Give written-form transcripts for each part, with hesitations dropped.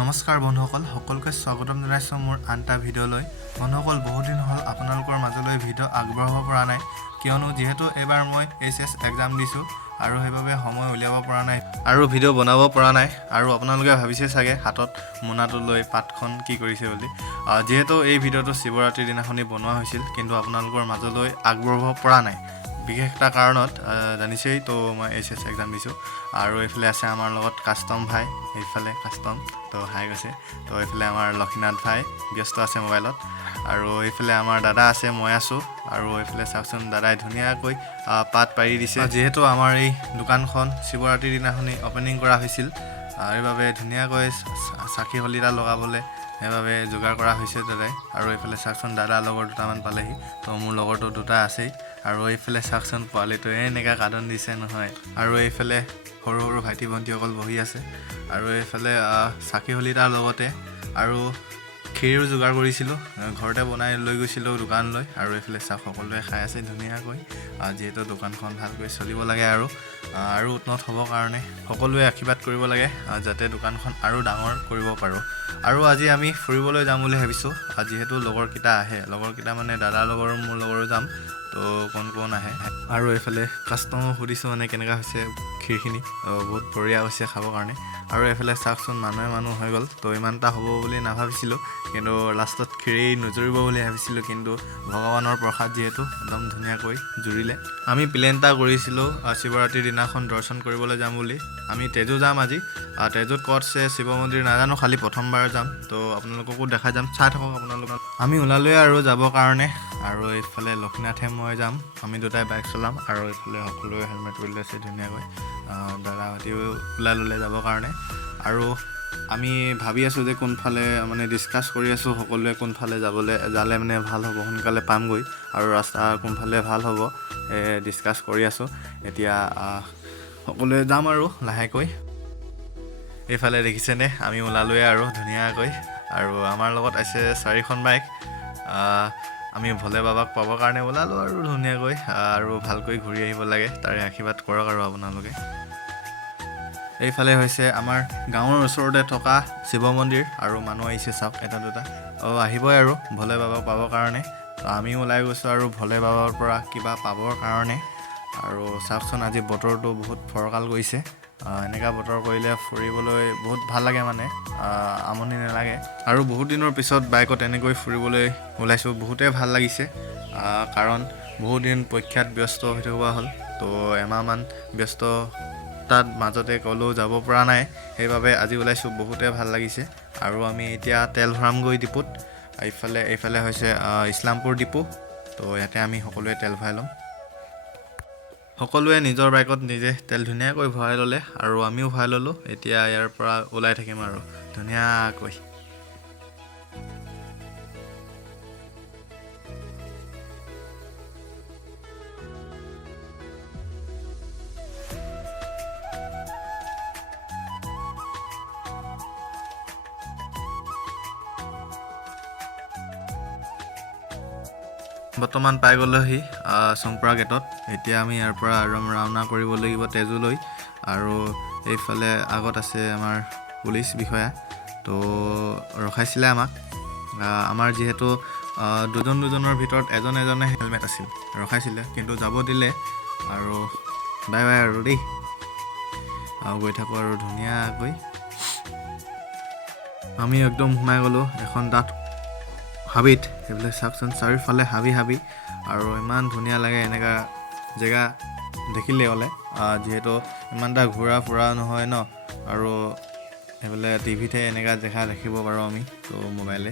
নমস্কাৰ বন্ধুসকল, সকলোকে স্বাগতম জনাইছোঁ মোৰ আন এটা ভিডিঅ'লৈ। বন্ধুসকল, বহুদিন হ'ল আপোনালোকৰ মাজলৈ ভিডিঅ' আগবঢ়াব পৰা নাই, কিয়নো যিহেতু এইবাৰ মই HS এক্সাম দিছোঁ আৰু সেইবাবে সময় উলিয়াব পৰা নাই আৰু ভিডিঅ' বনাব পৰা নাই। আৰু আপোনালোকে ভাবিছে চাগে হাতত মোনাটো লৈ পাতখন কি কৰিছে বুলি। যিহেতু এই ভিডিঅ'টো শিৱৰাত্ৰিৰ দিনাখনি বনোৱা হৈছিল, কিন্তু আপোনালোকৰ মাজলৈ আগবঢ়াব পৰা নাই বিশেষ এটা কাৰণত। জানিছেই তো মই HS এক্সাম দিছোঁ। আৰু এইফালে আছে আমাৰ লগত কাষ্টম ভাই, এইফালে কাষ্টম তো হাই গৈছে। তো এইফালে আমাৰ লক্ষীনাথ ভাই ব্যস্ত আছে মোবাইলত, আৰু এইফালে আমাৰ দাদা আছে, মই আছোঁ। আৰু এইফালে চাওকচোন, দাদাই ধুনীয়াকৈ পাত পাৰি দিছে। যিহেতু আমাৰ এই দোকানখন শিৱৰাত্ৰিৰ দিনাখনি অ'পেনিং কৰা হৈছিল, এইবাবে ধুনীয়াকৈ চাকি শলিতা লগাবলৈ সেইবাবে যোগাৰ কৰা হৈছে দাদাই। আৰু এইফালে চাওকচোন, দাদাৰ লগৰ দুটামান পালেহি, তো মোৰ লগৰটো দুটা আছেই। আৰু এইফালে চাওকচোন, পোৱালিটোৱে এনেকৈ কাদন দিছে নহয়। আৰু এইফালে সৰু সৰু ভাইটি ভণ্টিসকল বহি আছে। আৰু এইফালে চাকি শলিতাৰ লগতে আৰু ক্ষীৰো যোগাৰ কৰিছিলোঁ, ঘৰতে বনাই লৈ গৈছিলোঁ দোকানলৈ। আৰু এইফালে চাওক, সকলোৱে খাই আছে ধুনীয়াকৈ, যিহেতু দোকানখন ভালকৈ চলিব লাগে আৰু উন্নত হ'বৰ কাৰণে সকলোৱে আশীৰ্বাদ কৰিব লাগে, যাতে দোকানখন আৰু ডাঙৰ কৰিব পাৰোঁ। আৰু আজি আমি ফুৰিবলৈ যাম বুলি ভাবিছোঁ, যিহেতু লগৰকেইটা আহে, লগৰকেইটা মানে দাদাৰ লগৰ মোৰ লগৰো যাম, তো কোন আহে। আৰু এইফালে কাষ্টমাৰক সুধিছোঁ মানে কেনেকুৱা হৈছে ক্ষীৰখিনি, বহুত বঢ়িয়া হৈছে খাবৰ কাৰণে। আৰু এইফালে চাওকচোন, মানুহ হৈ গ'ল, তো ইমান এটা হ'ব বুলি নাভাবিছিলোঁ, কিন্তু লাষ্টত ক্ষীৰেই নজৰিব বুলি ভাবিছিলোঁ, কিন্তু ভগৱানৰ প্ৰসাদ যিহেতু একদম ধুনীয়াকৈ জুৰিলে। আমি প্লেন এটা কৰিছিলোঁ শিৱৰাত্ৰিৰ দিনাখন দৰ্শন কৰিবলৈ যাম বুলি। আমি তেজু যাম আজি। তেজুত ক'ত আছে শিৱ মন্দিৰ নাজানো, খালি প্ৰথমবাৰ যাম, তো আপোনালোককো দেখাই যাম, চাই থাকক আপোনালোকক। আমি ওলালোৱে আৰু যাবৰ কাৰণে। আৰু এইফালে লক্ষীনাথে মই যাম, আমি দুটাই বাইক চলাম। আৰু এইফালে সকলোৱে হেলমেট কৰি লৈছে ধুনীয়াকৈ, দাদাহঁতেও ওলাই ল'লে যাবৰ কাৰণে। আৰু আমি ভাবি আছোঁ যে কোনফালে মানে ডিছকাছ কৰি আছোঁ সকলোৱে, কোনফালে যালে মানে ভাল হ'ব, সোনকালে পামগৈ, আৰু ৰাস্তা কোনফালে ভাল হ'ব ডিছকাছ কৰি আছোঁ। এতিয়া সকলোৱে যাম আৰু লাহেকৈ। এইফালে দেখিছেনে, আমি ওলালোৱে আৰু ধুনীয়াকৈ। আৰু আমাৰ লগত আছে 4খন বাইক। আমি ভোলে বাবাক পাবৰ কাৰণে ওলালোঁ আৰু ধুনীয়াকৈ, আৰু ভালকৈ ঘূৰি আহিব লাগে, তাৰে আশীৰ্বাদ কৰক আৰু আপোনালোকে। এইফালে হৈছে আমাৰ গাঁৱৰ ওচৰতে থকা শিৱ মন্দিৰ, আৰু মানুহ আহিছে চাওক, এটা দুটা আহিবই আৰু ভোলে বাবাক পাবৰ কাৰণে। তো আমিও ওলাই গৈছোঁ আৰু ভোলে বাবাৰ পৰা কিবা পাবৰ কাৰণে। আৰু চাওকচোন, আজি বতৰটো বহুত ফৰকাল কৰিছে। এনেকুৱা বতৰ কৰিলে ফুৰিবলৈ বহুত ভাল লাগে, মানে আমনি নালাগে। আৰু বহুত দিনৰ পিছত বাইকত এনেকৈ ফুৰিবলৈ ওলাইছোঁ, বহুতেই ভাল লাগিছে, কাৰণ বহুত দিন পৰীক্ষাত ব্যস্ত হৈ থকা হ'ল, তো এমাহমান ব্যস্ত তাত মাজতে ক'লেও যাব পৰা নাই, সেইবাবে আজি ওলাইছোঁ, বহুতেই ভাল লাগিছে। আৰু আমি এতিয়া তেল ভৰামগৈ ডিপুত। এইফালে হৈছে ইছলামপুৰ ডিপু, তো ইয়াতে আমি সকলোৱে তেল ভৰাই ল'ম। সকলোৱে নিজৰ বাইকত নিজে তেল ধুনীয়াকৈ ভৰাই ল'লে, আৰু আমিও ভৰাই ল'লোঁ। এতিয়া ইয়াৰ পৰা ওলাই থাকিম আৰু ধুনীয়াকৈ। বৰ্তমান পাই গ'লোহি চংপৰা গেটত। এতিয়া আমি ইয়াৰ পৰা ৰাওনা কৰিব লাগিব তেজুলৈ। আৰু এইফালে আগত আছে আমাৰ পুলিচ বিষয়া, তো ৰখাইছিলে আমাক। আমাৰ যিহেতু দুজনৰ ভিতৰত এজনে হেলমেট আছিল, ৰখাইছিলে, কিন্তু যাব দিলে। আৰু বাই বাই আৰু দেই, আৰু গৈ থাকোঁ আৰু ধুনীয়াকৈ। আমি একদম সোমাই গ'লোঁ এখন ডাঠ হাবিত। সেইবিলাক চাওকচোন, চাৰিওফালে হাবি, আৰু ইমান ধুনীয়া লাগে এনেকুৱা জেগা দেখিলে হ'লে, যিহেতু ইমান এটা ঘূৰা ফুৰা নহয় ন, আৰু সেইফালে টিভিতহে এনেকুৱা দেখিব পাৰোঁ আমি, তো মোবাইলে।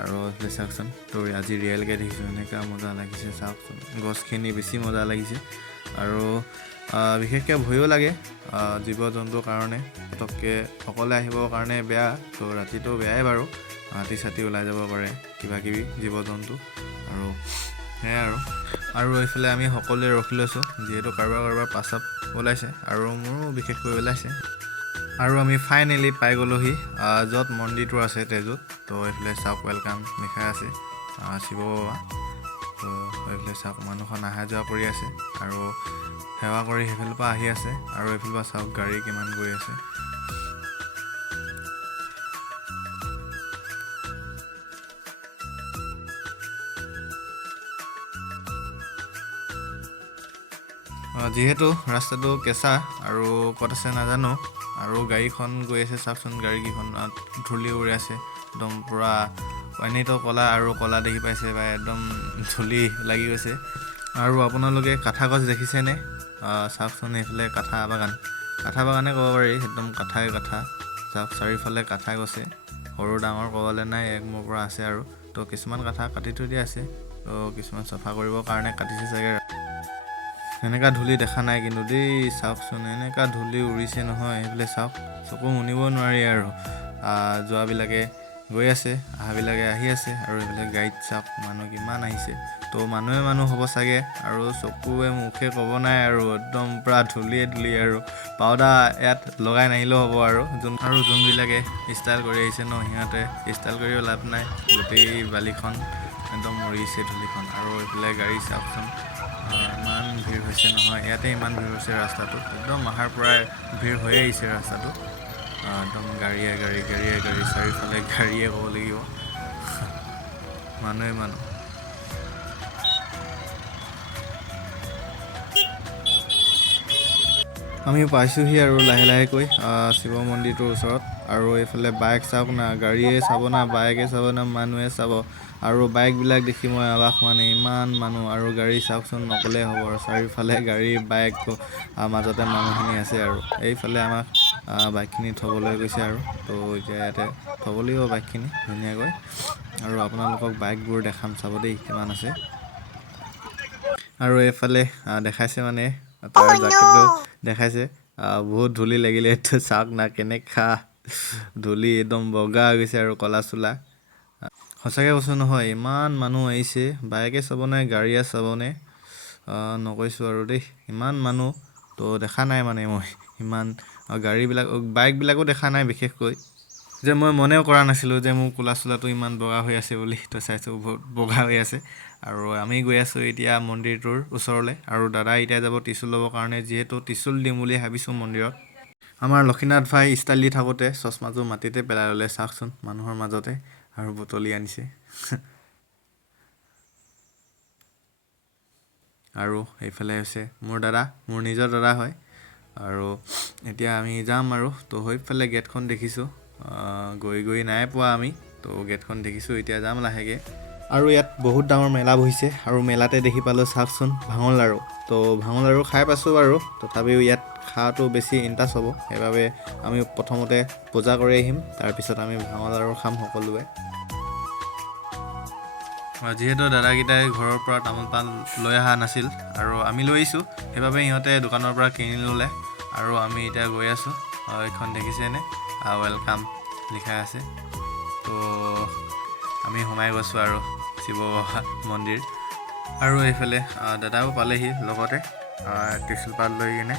আৰু এইফালে চাওকচোন, তো আজি ৰিয়েলকৈ দেখিছোঁ, এনেকুৱা মজা লাগিছে চাওকচোন, গছখিনি বেছি মজা লাগিছে। আৰু বিশেষকৈ ভয়ো লাগে জীৱ জন্তুৰ কাৰণে, পটককৈ অকলে আহিবৰ কাৰণে বেয়া, তো ৰাতিটো বেয়াই বাৰু, হাতী চাতি ওলাই যাব পাৰে, কিবাকিবি জীৱ জন্তু, আৰু সেয়াই আৰু এইফালে আমি সকলোৱে ৰখি লৈছোঁ, যিহেতু কাৰোবাৰ পাছত ওলাইছে, আৰু মোৰো বিশেষকৈ ওলাইছে। আৰু আমি ফাইনেলি পাই গ'লোহি য'ত মন্দিৰটো আছে তেজুত। তো এইফালে চাওক, ৱেলকাম লিখা আছে, শিৱ বাবা। তো এইফালে চাওক, মানুহখন অহা যোৱা কৰি আছে, আৰু সেৱা কৰি সেইফালৰ পৰা আহি আছে। আৰু এইফালৰ পৰা চাওক, গাড়ী কিমান গৈ আছে। যিহেতু ৰাস্তাটো কেঁচা আৰু ক'ত আছে নাজানো, আৰু গাড়ীখন গৈ আছে চাওকচোন, গাড়ীকেইখনত ধূলি উৰি আছে একদম পূৰা, এনেইতো ক'লা আৰু ক'লা দেখি পাইছে বা একদম ধূলি লাগি গৈছে। আৰু আপোনালোকে কাঠা গছ দেখিছেনে? চাওকচোন এইফালে কাঠা বাগানে ক'ব পাৰি, একদম কাঠাই কাঠা। চাওক চাৰিওফালে কাঠা গছে, সৰু ডাঙৰ ক'বলৈ নাই, এক মোৰ পৰা আছে। আৰু তো কিছুমান কাঠা কাটি থৈ দিয়া আছে, তো কিছুমান চফা কৰিবৰ কাৰণে কাটিছে চাগে। এনেকুৱা ধূলি দেখা নাই কিন্তু দেই, চাওকচোন এনেকুৱা ধূলি উৰিছে নহয়, সেইফালে চাওক, চকু মুনিব নোৱাৰি। আৰু যোৱাবিলাকে গৈ আছে, অহাবিলাকে আহি আছে, আৰু এইফালে গাড়ীত চাওক মানুহ কিমান আহিছে। তো মানুহ হ'ব চাগে, আৰু চকুৱে মুখে ক'ব নাই, আৰু একদম পূৰা ধূলি আৰু পাউডাৰ ইয়াত লগাই নাহিলেও হ'ব। আৰু যোনবিলাকে ষ্টাইল কৰি আহিছে ন, সিহঁতে ষ্টাইল কৰিও লাভ নাই, গোটেই বালিখন একদম উৰিছে ধূলিখন। আৰু এইফালে গাড়ী চাওকচোন, ইমান ভিৰ হৈছে নহয়, ইয়াতে ইমান ভিৰ হৈছে ৰাস্তাটোত, একদম অহাৰ পৰাই ভিৰ হৈ আহিছে ৰাস্তাটো, একদম গাড়ীয়ে গাড়ী, চাৰিওফালে গাড়ীয়ে ক'ব লাগিব, মানুহ। আমি পাইছোঁহি আৰু লাহেকৈ শিৱ মন্দিৰটোৰ ওচৰত। আৰু এইফালে বাইক চাওক না, গাড়ীয়ে চাব না, বাইকে চাব না, মানুহে চাব। আৰু বাইকবিলাক দেখি মই অবাক, মানে ইমান মানুহ, আৰু গাড়ী চাওকচোন নক'লেই হ'ব। আৰু চাৰিওফালে গাড়ী বাইক, মাজতে মানুহখিনি আছে। আৰু এইফালে আমাক বাইকখিনি থ'বলৈ গৈছে, আৰু তো এতিয়া ইয়াতে থ'ব লাগিব বাইকখিনি ধুনীয়াকৈ। আৰু আপোনালোকক বাইকবোৰ দেখাম, চাব দেই কিমান আছে। আৰু এইফালে দেখাইছে, মানে তাৰ জাকেটটো দেখাইছে, বহুত ধূলি লাগিলে, এইটো চাওক না কেনেকুৱা ধূলি, একদম বগা হৈ গৈছে আৰু ক'লা চোলা। সঁচাকৈ কৈছোঁ নহয়, ইমান মানুহ আহিছে, বাইকে চাবনে গাড়ীয়ে চাবনে নকৈছোঁ আৰু দেই, ইমান মানুহ। তো দেখা নাই মানে মই ইমান বাইকবিলাকো দেখা নাই বিশেষকৈ, যে মই মনেও কৰা নাছিলোঁ যে মোৰ ক'লা চোলাটো ইমান বগা হৈ আছে বুলি। তো চাইছোঁ বহুত বগা হৈ আছে। আৰু আমি গৈ আছোঁ এতিয়া মন্দিৰটোৰ ওচৰলৈ, আৰু দাদা এতিয়া যাব ত্ৰিশূল ল'বৰ কাৰণে, যিহেতু ত্ৰিশূল দিম বুলি ভাবিছোঁ মন্দিৰত। আমাৰ লক্ষীনাথ ভাই ষ্টাইল দি থাকোঁতে চশমাযোৰ মাটিতে পেলাই ল'লে, চাওকচোন মানুহৰ মাজতে, আৰু বুটলি আনিছে। আৰু এইফালে হৈছে মোৰ নিজৰ দাদা হয়। আৰু এতিয়া আমি যাম, আৰু তো সেইফালে গেটখন দেখিছোঁ, গৈ নাই পোৱা আমি, তো গেটখন দেখিছোঁ, এতিয়া যাম লাহেকৈ। আৰু ইয়াত বহুত ডাঙৰ মেলা বহিছে, আৰু মেলাতে দেখি পালোঁ চাওকচোন ভাঙল লাড়ু। তো ভাঙল লাড়ু খাই পাইছোঁ বাৰু, তথাপিও ইয়াত খোৱাটো বেছি ইণ্টাৰেষ্ট হ'ব, সেইবাবে আমি প্ৰথমতে পূজা কৰি আহিম, তাৰপিছত আমি ভাঙল লাড়ু খাম সকলোৱে। যিহেতু দাদাকেইটাই ঘৰৰ পৰা তামোল পাণ লৈ অহা নাছিল, আৰু আমি লৈ আহিছোঁ, সেইবাবে সিহঁতে দোকানৰ পৰা কিনি ল'লে। আৰু আমি এতিয়া গৈ আছোঁ, এইখন দেখিছেনে, ৱেলকাম লিখা আছে। তো আমি সোমাই গৈছোঁ আৰু শিৱ বাবা মন্দিৰ। আৰু এইফালে দাদাও পালেহি লগতে ত্ৰিশূল পাত লৈ কিনে।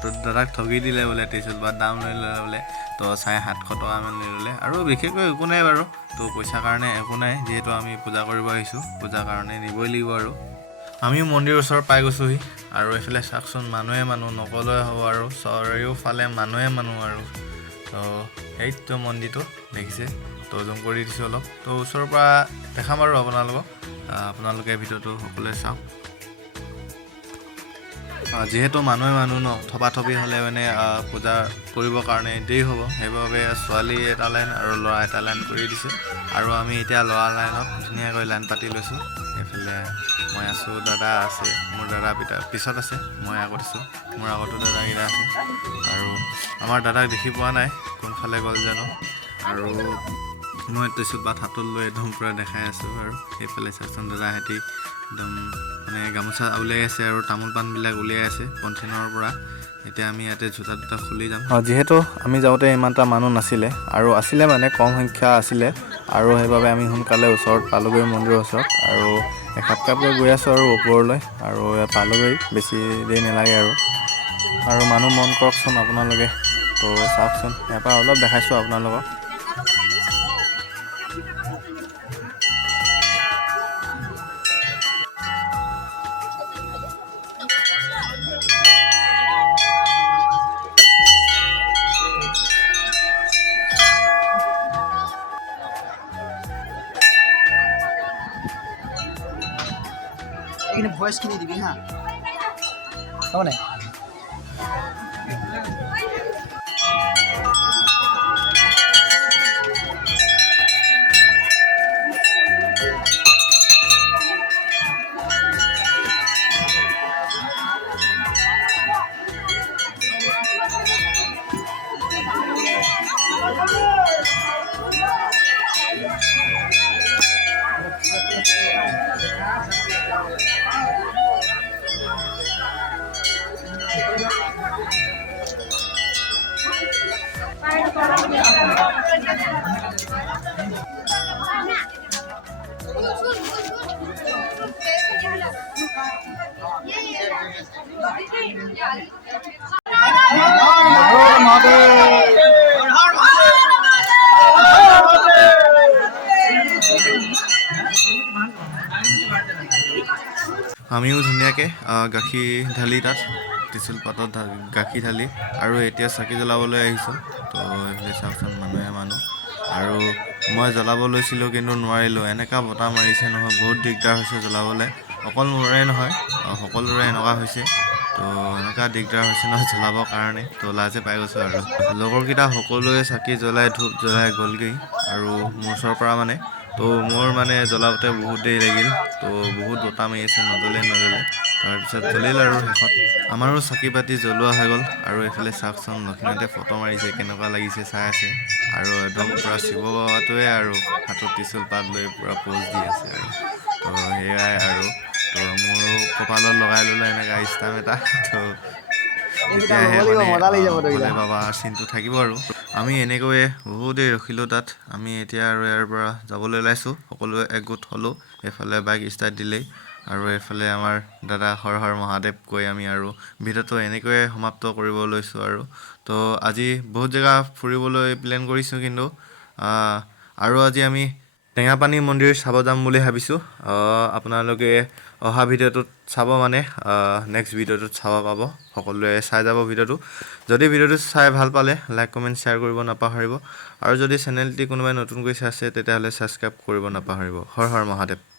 তো দাদাক ঠগি দিলে বোলে, ত্ৰিশূল পাত দাম লৈ ল'লে বোলে, তো 750 টকামান লৈ ল'লে। আৰু বিশেষকৈ একো নাই বাৰু, তো পইচাৰ কাৰণে একো নাই, যিহেতু আমি পূজা কৰিব আহিছোঁ, পূজাৰ কাৰণে নিবই লাগিব। আৰু আমিও মন্দিৰৰ ওচৰত পাই গৈছোঁহি, আৰু এইফালে চাওকচোন মানুহে নক'লেই হ'ব, আৰু চাৰিওফালে মানুহে আৰু তো এইটো মন্দিৰটো দেখিছে, তো জুম কৰি দিছোঁ অলপ, তো ওচৰৰ পৰা দেখাম আৰু আপোনালোকে ভিডিঅ'টো সকলোৱে চাওক। যিহেতু মানুহে ন, থপাথপি হ'লে মানে পূজা কৰিবৰ কাৰণে দেৰি হ'ব, সেইবাবে ছোৱালী এটা লাইন আৰু ল'ৰা এটা লাইন কৰি দিছে। আৰু আমি এতিয়া ল'ৰা লাইনত ধুনীয়াকৈ লাইন পাতি লৈছোঁ। এইফালে মই আছোঁ, দাদা আছে, মোৰ দাদা পিছত আছে, মই আগত আছোঁ, মোৰ আগতো দাদাকেইটা আছে। আৰু আমাৰ দাদাক দেখি পোৱা নাই, কোনফালে গ'ল জানো। আৰু মই ত্ৰিশূল পাত হাতত লৈ একদম পূৰা দেখাই আছোঁ। আৰু সেইফালে চাচোন দাদাহঁতি একদম মানে গামোচা উলিয়াই আছে, আৰু তামোল পাণবিলাক উলিয়াই আছে পলিথিনৰ পৰা। এতিয়া আমি ইয়াতে জোতা খুলি যাম। যিহেতু আমি যাওঁতে ইমান এটা মানুহ নাছিলে, আৰু আছিলে মানে কম সংখ্যা আছিলে, আৰু সেইবাবে আমি সোনকালে ওচৰত পালোগৈ, মন্দিৰৰ ওচৰত। আৰু এখাপকৈ গৈ আছোঁ আৰু ওপৰলৈ, আৰু পালোগৈ, বেছি দেৰি নালাগে। আৰু মানুহ মন কৰকচোন আপোনালোকে, তো চাওকচোন, ইয়াৰ পৰা অলপ দেখাইছোঁ আপোনালোকক। लेकिन वॉइस की नहीं दिखी हाँ হ'বনে? আমিও ধুনীয়াকৈ গাখীৰ ঢালি তাত ত্ৰিশূল পাতত গাখীৰ ঢালি আৰু এতিয়া চাকি জ্বলাবলৈ আহিছোঁ। তো এইফালে চাওকচোন মানুহ আৰু মই জ্বলাব লৈছিলোঁ কিন্তু নোৱাৰিলোঁ। এনেকুৱা বতাহ মাৰিছে নহয়, বহুত দিগদাৰ হৈছে জ্বলাবলৈ। অকল মোৰে নহয়, সকলোৰে এনেকুৱা হৈছে। তো এনেকুৱা দিগদাৰ হৈছে নহয় জ্বলাবৰ কাৰণে। তো লাজে পাই গৈছোঁ আৰু লগৰকেইটা সকলোৱে চাকি জ্বলাই ধূপ জ্বলাই গ'লগৈ আৰু মোৰ ওচৰৰ পৰা তো মোৰ জ্বলাওঁতে বহুত দেৰি লাগিল। তো বহুত বতাহ মাৰি আছে, নজ্বলে তাৰপিছত জ্বলিল আৰু শেষত আমাৰো চাকি বাতি জ্বলোৱা হৈ গ'ল। আৰু এইফালে চাওকচোন লক্ষ্মীনাথে ফটো মাৰিছে, কেনেকুৱা লাগিছে চাই আছে আৰু একদম পূৰা শিৱ বাবাটোৱে আৰু হাতত ত্ৰিশূল পাত লৈ পূৰা প'জ দি আছে আৰু তো সেয়াই আৰু তো মোৰো কপালত লগাই ল'লে এনেকুৱা ষ্টাম্প এটা। তো তেতিয়াহে ভোলে বাবা চিনটো থাকিব আৰু আমি এনেকৈয়ে বহুত দেৰি ৰখিলোঁ তাত। আমি এতিয়া আৰু ইয়াৰ পৰা যাবলৈ ওলাইছোঁ, সকলোৱে একগোট হ'লোঁ। এইফালে বাইক ষ্টাৰ্ট দিলেই আৰু এইফালে আমাৰ দাদা হৰ হৰ মহাদেৱ কৈ আমি আৰু ভিডিঅ'টো এনেকৈয়ে সমাপ্ত কৰিব লৈছোঁ আৰু তো আজি বহুত জেগা ফুৰিবলৈ প্লেন কৰিছোঁ, কিন্তু আৰু আজি আমি টেঙাপানী মন্দিৰ চাব যাম বুলি ভাবিছোঁ। আপোনালোকে অহা ভিডিঅ'টোত চাব, নেক্সট ভিডিঅ'টোত চাব পাব। সকলোৱে চাই যাব ভিডিঅ'টো। যদি ভিডিঅ'টো চাই ভাল পালে লাইক কমেণ্ট শ্বেয়াৰ কৰিব নাপাহৰিব আৰু যদি চেনেলটি কোনোবাই নতুনকৈ চাইছে তেতিয়াহ'লে ছাবস্ক্ৰাইব কৰিব নাপাহৰিব। হৰ হৰ মহাদেৱ।